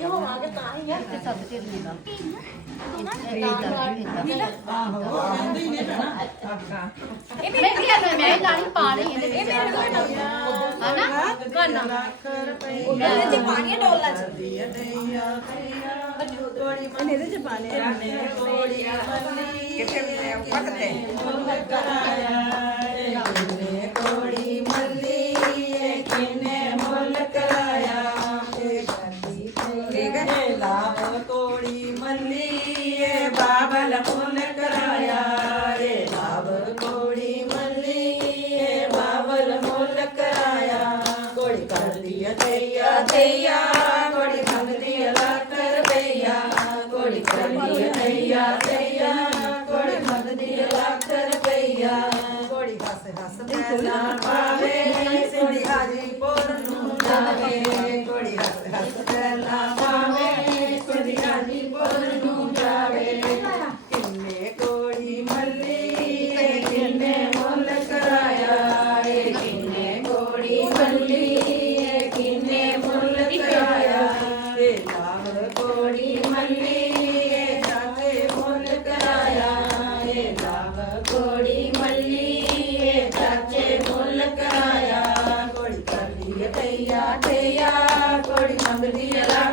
ਜੇ ਹੋਵਾਂਗੇ ਤਾਂ ਹੀ ਆ ਤੇ ਸਭ ਤੇ ਮਿਲਦਾ ਇਹ ਮੇਰੇ ਮੈਂ ਲਾਣੀ ਪਾ ਲਈ ਇਹਦੇ ਇਹ ਮੇਰੇ ਕੋਲ ਹਨਾ ਗਾਣਾ ਉਹਦੇ ਚ ਪਾਣੀ ਡੋਲਣਾ ਚ ਇਹਦੇ ਚ ਪਾਣੀ ਕਿੱਥੇ ਪੱਕਦੇ ਕੋੜੀ ਮੱਲੀ ਕਿਨੇ ਮੁੱਲ ਕਰਾਇਆ ਠੀਕ ਹੈ ਲਾਭ ਕੋੜੀ ਮੱਲੀ ਬਾਬਲ ਮੁੱਲ ਕਰਾਇਆ ਰੇ ਲਾਭ ਕੋੜੀ ਮੱਲੀ ਬਾਬਲ ਮੁੱਲ ਕਰਾਇਆ ਕੋੜੀ ਕਰਦੀ ਤਈਆ ਤਈਆ ਕੋੜੀ ਮੰਗਦੀ ਲੱਖ ਰੁਪਈਆ ਕੋੜੀ ਕਰਦੀ ਤਈਆ ਤਈਆ ਕੋੜੀ ਮੰਗਦੀ ਲੱਖ ਰੁਪਈਆ ਕੋੜੀ ਹੱਸ ਹੱਸ ਪੈਸਾ ਪਾਵੇ ਕੋੜੀ ਹਾਜੀਪੁਰ ਨੂੰ ਜਾਵੇ ਕੋੜੀ ਹੱਸ ਹੱਸ ਪੈਸਾ ਪਾਵੇ ਕੋੜੀ ਹਾਜੀਪੁਰ ਨੂੰ ਜਾਵੇ ਕਿੰਨੇ ਕੋੜੀ ਮੱਲੀ ਕਿੰਨੇ ਮੁੱਲ ਕਰਾਇਆ ਏ ਕਿੰਨੇ ਕੋੜੀ ਮੱਲੀ ਕਿੰਨੇ ਮੁੱਲ ਕਰਾਇਆ ਏ ਲਾਭ ਕੋੜੀ ਮੱਲੀ ਜਾਵੇ ਮੁੱਲ ਕਰਾਇਆ ਏ ਲਾਭ ਕੋੜੀ ਮੱਲੀ ਚਾਚੇ ਮੁੱਲ ਕਰਾਇਆ ਕੋੜੀ ਕਰਦੀ ਤਈਆ ਤਈਆ ਕੋੜੀ ਮੰਗਦੀ ਲੱਖ